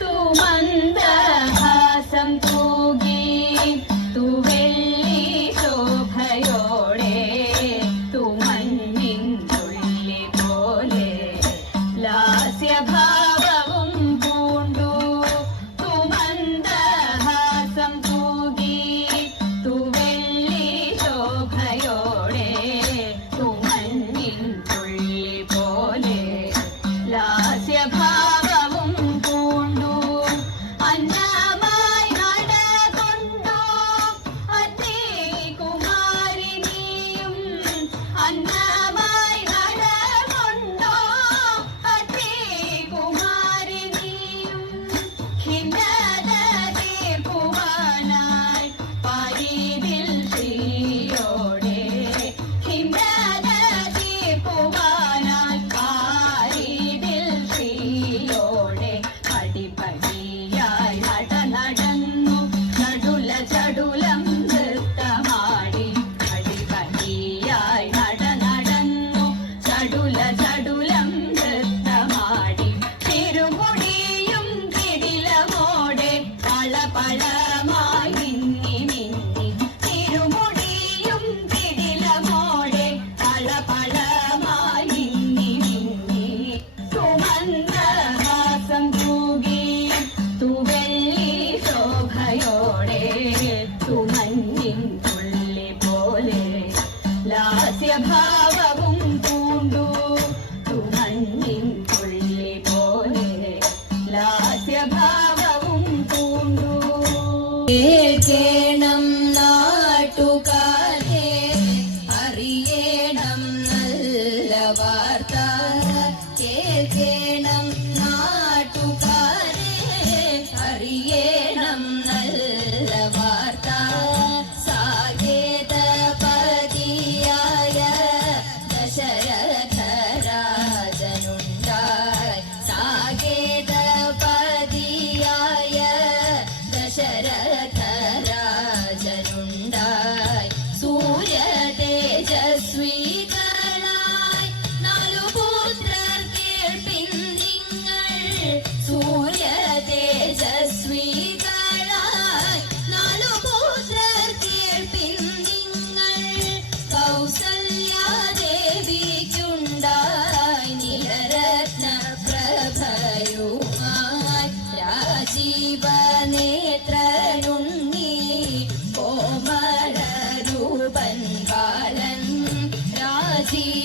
तु मन्दहासं पूगी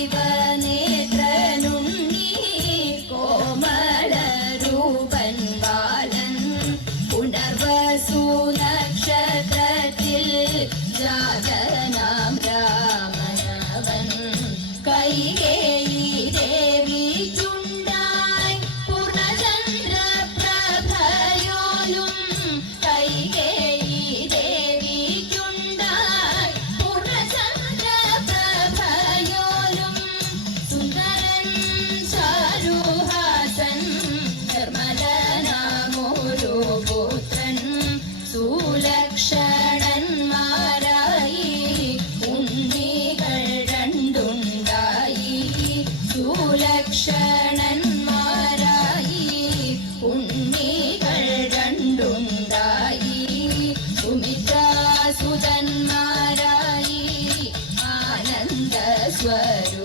ശിവനേത്രനും കോമള രൂപൻ ബാലൻ. പുനർവസു നക്ഷത്രത്തിൽ ജാതനാം രാമനവൻ. കൈകേയി ദേവി ചു try to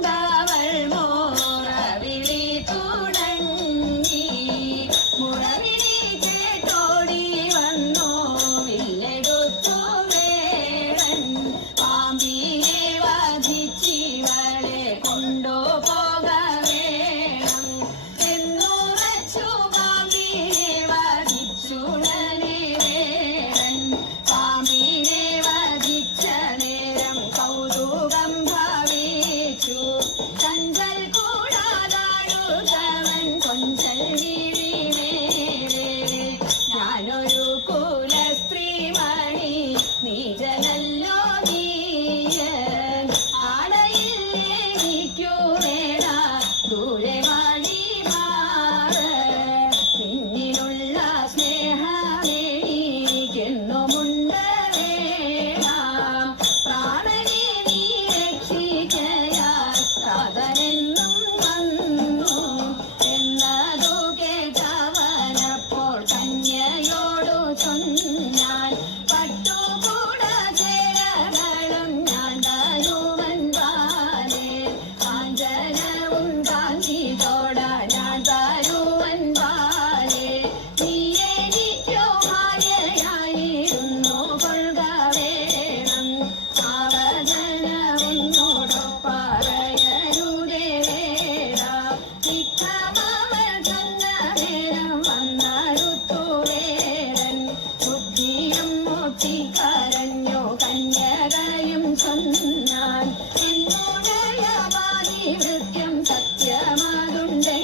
വിനയം സന്നാൽ. എന്നോടയ പാതിവൃത്യം സത്യമാകുണ്ടെങ്കിൽ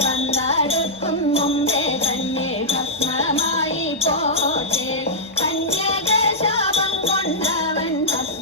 വന്നാടുക്കും മുമ്പേ തന്നെ ഭസ്മമായി പോട്ടെ കന്യക കൊണ്ടവൻ ഭസ്മ